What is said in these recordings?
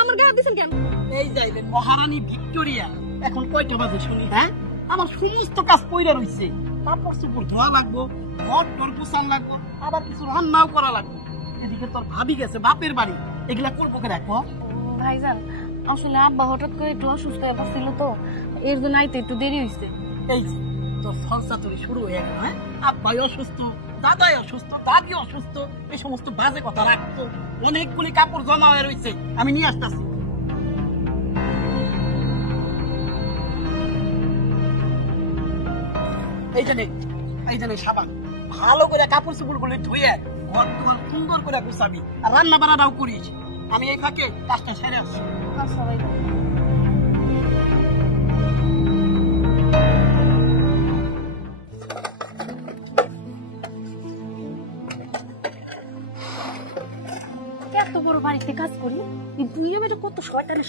আমার গায়ে দিছেন কেন? এই যাইলেন মহারানী ভিক্টোরিয়া, এখন কয়টা বাজে শুনি? হ্যাঁ, আমার সমস্ত কাজ পইরা রইছে। কাপড় চোপড় ধোয়া লাগবো, ঘর টর গুছান লাগবো, আবার কিছু রান্নাও করা লাগবো। এদিকে তোর ভাবি গেছে বাপের বাড়ি, এগুলা করবো কে? রাখো ভাইজান, আসলে আব্বা হঠাৎ করে একটু অসুস্থ হয়ে পড়ছিল তো, এর জন্য আইতে একটু দেরি হয়েছে। এই যে তোর সংসার তোর শুরু হয়ে গেল। হ্যাঁ, আব্বাই অসুস্থ, দাদাই অসুস্থ, দাদি অসুস্থ, এই সমস্ত বাজে কথা রাখতো। অনেকগুলি কাপড় জমা হয়ে রয়েছে, আমি নিয়ে আসতেছি। এই জন্য সাবান ভালো করে কাপড় চোপড় গুলো ধুয়ে ঘর তোমার সুন্দর করে গুছাবি, আর রান্না বান্নাটাও করিস। আমি এই ফাঁকে কাজটা সেরে আসছি। আচ্ছা ভাইজান। এত বড় বাড়িতে কাজ করি, দুইও মেয়েটা কত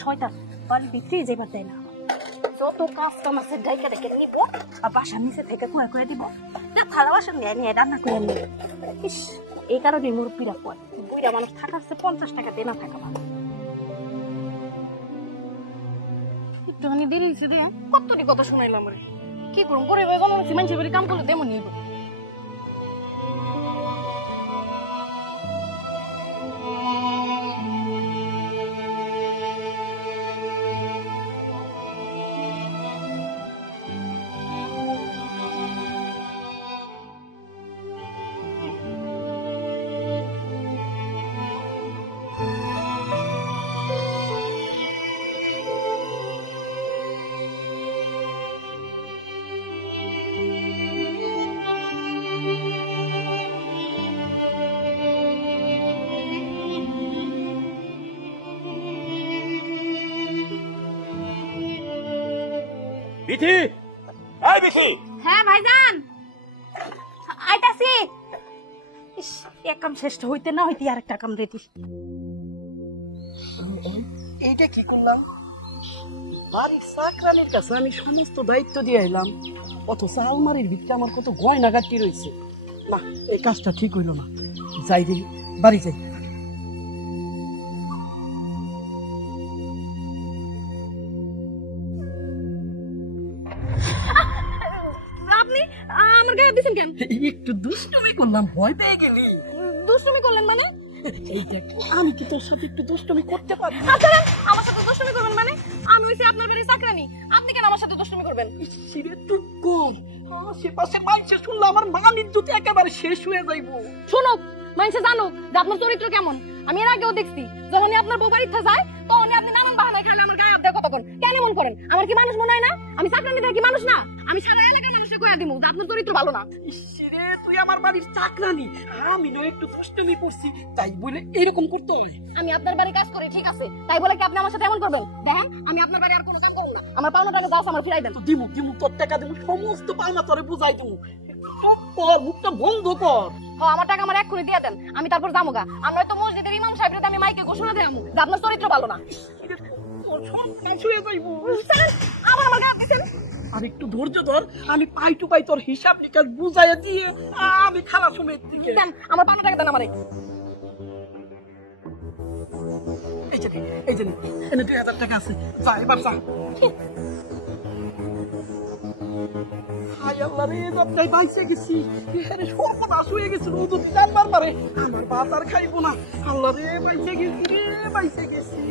শয়তান, বাড়ির ভিতরে যেবার দেয় না। যত কাজ কাম আছে ডাইকা ডেকে নিব, আর বাসার নিচে থেকে করে দিব, থালা বাসন নিয়ে রান্না করে নিব। ইস, এই কারণে মুরব্বীরা কয় বুইরা মানুষ থাকার 50 টাকা দেনা থাকা ভালো। একটুখানি দেরি হয়েছে রে, কতটি কথা শোনাইলাম রে। কি করুম, গরিব হয়ে গেলাম, মানুষের বাড়ি কাম করলে তেমন নিব। বিথি, এই বিথি। হ্যাঁ ভাইজান, আইতাছি। ইস, এক কাম শেষ হইতে না হইতে আরেকটা কাম রেডি। এইটা কি করলাম? বাড়ির চাকরানির কাছে আমি সমস্ত দায়িত্ব দিয়ে এলাম, অথচ আলমারির ভিতরে আমার কত গয়না গাটি রয়েছে। না, এই কাজটা ঠিক হইল না। যাই দেখি, বাড়ি যাই। আপনি আমার গায়ে দিছেন কেন? একটু দুষ্টুমি করলাম, ভয় পেয়ে গেলি? দুষ্টুমি করলেন মানে? এই দেখ, আমি কি তোর সাথে একটু দুষ্টুমি করতে পারি? আচ্ছা, আমার সাথে দুষ্টুমি করবেন মানে? আমি হইছি আপনার বাড়ির চাকরানি, আপনি কেন আমার সাথে দুষ্টুমি করবেন? সিরে তুই কম, আশেপাশে মাইছে শুনলে আমার মান ইজ্জত একেবারে শেষ হয়ে যাইব। শুনুক, মানুষে জানুক যে আপনার চরিত্র কেমন। আমি এর আগেও দেখছি, যখনই আপনার বউ বাড়িতে যায় তখনই আপনি নানান বাহানায় খাইলে আমার গায়ে আপনার কতক্ষণ কেন এমন করেন? আমার কি মানুষ মনে হয় না? আমি চাকরানি দেখি মানুষ না? আমি সারা এলাকার মানুষকে কইয়া দিমু যে আপনার চরিত্র ভালো না। ইসরে, তুই আমার বাড়ির চাকরানি, আমি নয় একটু দুষ্টুমি করছি তাই বলে এরকম করতে হয়? আমি আপনার বাড়ি কাজ করি, ঠিক আছে, তাই বলে কি আপনি আমার সাথে এমন করবেন? দেখেন, আমি আপনার বাড়ি আর কোনো কাম করব না। আমার পাওনা টাকা দাও, আমার ফিরাই দেন। দিমু তোর টাকা দিমু, সমস্ত পাওনা তোরে বুঝাই দিমু। মুখটা বন্ধ কর। আমার টাকা আমার এক্ষুনি দিয়ে দেন, আমি তারপর যামুগা। আমরা তো মসজিদের ইমাম সাহেবের আমি মাইকে ঘোষণা দেব যে আপনার চরিত্র ভালো না। আর একটু ধৈর্য ধর, আমি পাই টু পাই তোর হিসাব নিকাশ বুঝাইয়া দিয়ে আমি খারাপ সময় দিকে আমার পাওনা টাকা দেন। আমার এই যে এনে 2000 টাকা আছে, যা এবার যা। বাইসে গেছি, সর্বনাশ হয়ে গেছিল। জানবার পারে আমার বাজার খাইবো না। আল্লাহ রে, বাইসে গেছি রে, বাইসে গেছি।